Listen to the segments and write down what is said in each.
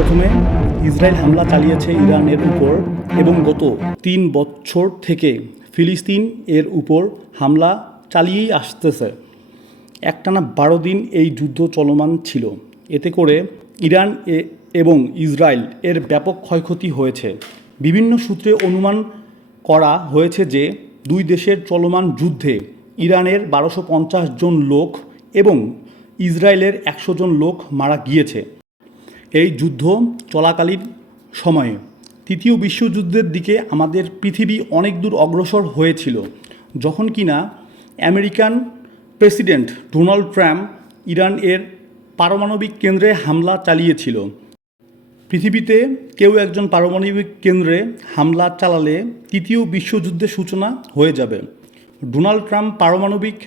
প্রথমে ইসরায়েল হামলা চালিয়েছে ইরানের উপর এবং গত ৩ বছর থেকে ফিলিস্তিন এর উপর হামলা চালিয়েই আসতেছে। একটানা ১২ দিন এই যুদ্ধ চলমান ছিল। এতে করে ইরান এবং ইসরায়েল এর ব্যাপক ক্ষয়ক্ষতি হয়েছে। বিভিন্ন সূত্রে অনুমান করা হয়েছে যে দুই দেশের চলমান যুদ্ধে ইরানের ১২৫০ জন লোক এবং ইসরায়েলের ১০০ জন লোক মারা গিয়েছে। এই যুদ্ধ চলাকালীন সময়ে তৃতীয় বিশ্বযুদ্ধের দিকে আমাদের পৃথিবী অনেক দূর অগ্রসর হয়েছিল, যখন কিনা American president Donald Trump Iran এর পারমাণবিক কেন্দ্রে হামলা চালিয়েছিল। পৃথিবীতে কেউ একজন পারমাণবিক কেন্দ্রে হামলা চালালে তৃতীয় বিশ্বযুদ্ধের সূচনা হয়ে যাবে। ডোনাল্ড ট্রাম্প পারমাণবিক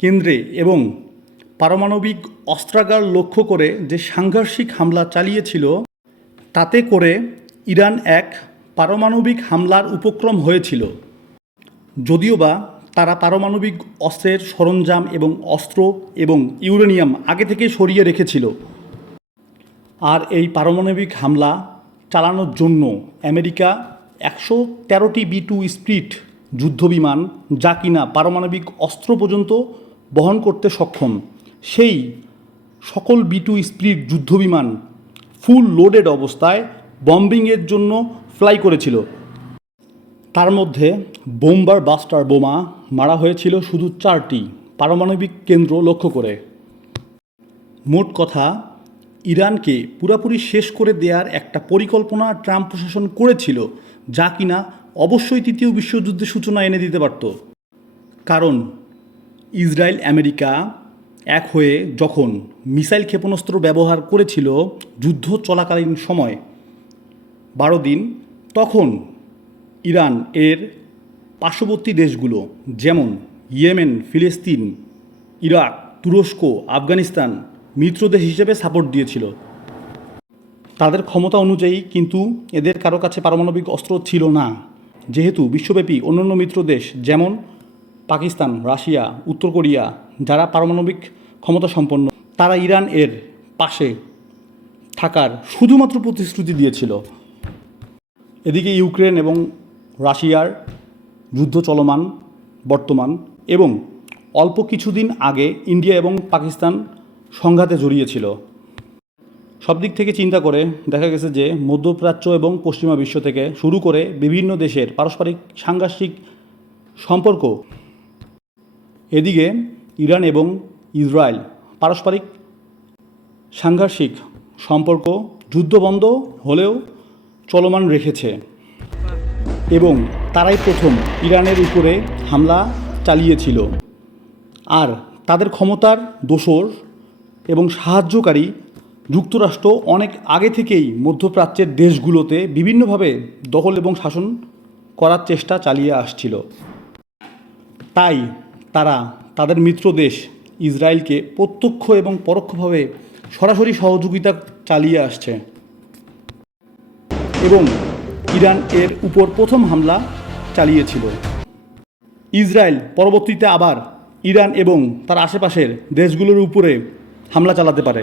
কেন্দ্রে এবং পারমাণবিক অস্ত্রাগার লক্ষ্য করে যে সাংঘর্ষিক হামলা চালিয়েছিল, তাতে করে ইরান এক পারমাণবিক হামলার উপক্রম হয়েছিল। যদিও বা তারা পারমাণবিক অস্ত্রের সরঞ্জাম এবং অস্ত্র এবং ইউরেনিয়াম আগে থেকে সরিয়ে রেখেছিল। আর এই পারমাণবিক হামলা চালানোর জন্য আমেরিকা ১১৩টি B-2 স্পিরিট যুদ্ধবিমান, যা কিনা পারমাণবিক অস্ত্র পর্যন্ত বহন করতে সক্ষম, সেই সকল B-2 স্পিরিট যুদ্ধবিমান ফুল লোডেড অবস্থায় বম্বিংয়ের জন্য ফ্লাই করেছিল। তার মধ্যে বোম্বার বাস্টার বোমা মারা হয়েছিল শুধু 4টি পারমাণবিক কেন্দ্র লক্ষ্য করে। মোট কথা, ইরানকে পুরোপুরি শেষ করে দেওয়ার একটা পরিকল্পনা ট্রাম্প প্রশাসন করেছিল, যা কিনা অবশ্যই তৃতীয় বিশ্বযুদ্ধের সূচনা এনে দিতে পারত। কারণ ইসরায়েল আমেরিকা এক হয়ে যখন মিসাইল ক্ষেপণাস্ত্র ব্যবহার করেছিল যুদ্ধ চলাকালীন সময় ১২ দিন, তখন ইরান এর পার্শ্ববর্তী দেশগুলো যেমন ইয়েমেন, ফিলিস্তিন, ইরাক, তুরস্ক, আফগানিস্তান মিত্রদেশ হিসেবে সাপোর্ট দিয়েছিল। তাদের ক্ষমতা অনুযায়ী কিন্তু এদের কারো কাছে পারমাণবিক অস্ত্র ছিল না, যেহেতু বিশ্বব্যাপী অন্যান্য মিত্রদেশ যেমন পাকিস্তান, রাশিয়া, উত্তর কোরিয়া, যারা পারমাণবিক ক্ষমতা সম্পন্ন, তারা ইরান এর পাশে থাকার শুধুমাত্র প্রতিশ্রুতি দিয়েছিল। এদিকে ইউক্রেন এবং রাশিয়ার যুদ্ধ চলমান বর্তমান, এবং অল্প কিছুদিন আগে ইন্ডিয়া এবং পাকিস্তান সংঘাতে জড়িয়েছিল। সব দিক থেকে চিন্তা করে দেখা গেছে যে মধ্যপ্রাচ্য এবং পশ্চিমা বিশ্ব থেকে শুরু করে বিভিন্ন দেশের পারস্পরিক সাংঘর্ষিক সম্পর্ক, এদিকে ইরান এবং ইসরায়েল পারস্পরিক সাংঘর্ষিক সম্পর্ক যুদ্ধ বন্ধ হলেও চলমান রেখেছে এবং তারাই প্রথম ইরানের উপরে হামলা চালিয়েছিল। আর তাদের ক্ষমতার দোসর এবং সাহায্যকারী যুক্তরাষ্ট্র অনেক আগে থেকেই মধ্যপ্রাচ্যের দেশগুলোতে বিভিন্নভাবে দখল এবং শাসন করার চেষ্টা চালিয়ে আসছিল। তাই তারা তাদের মিত্র দেশ ইসরায়েলকে প্রত্যক্ষ এবং পরোক্ষভাবে সরাসরি সহযোগিতা চালিয়ে আসছে এবং ইরান এর উপর প্রথম হামলা চালিয়েছিল। ইসরায়েল পরবর্তীতে আবার ইরান এবং তার আশেপাশের দেশগুলোর উপরে হামলা চালাতে পারে।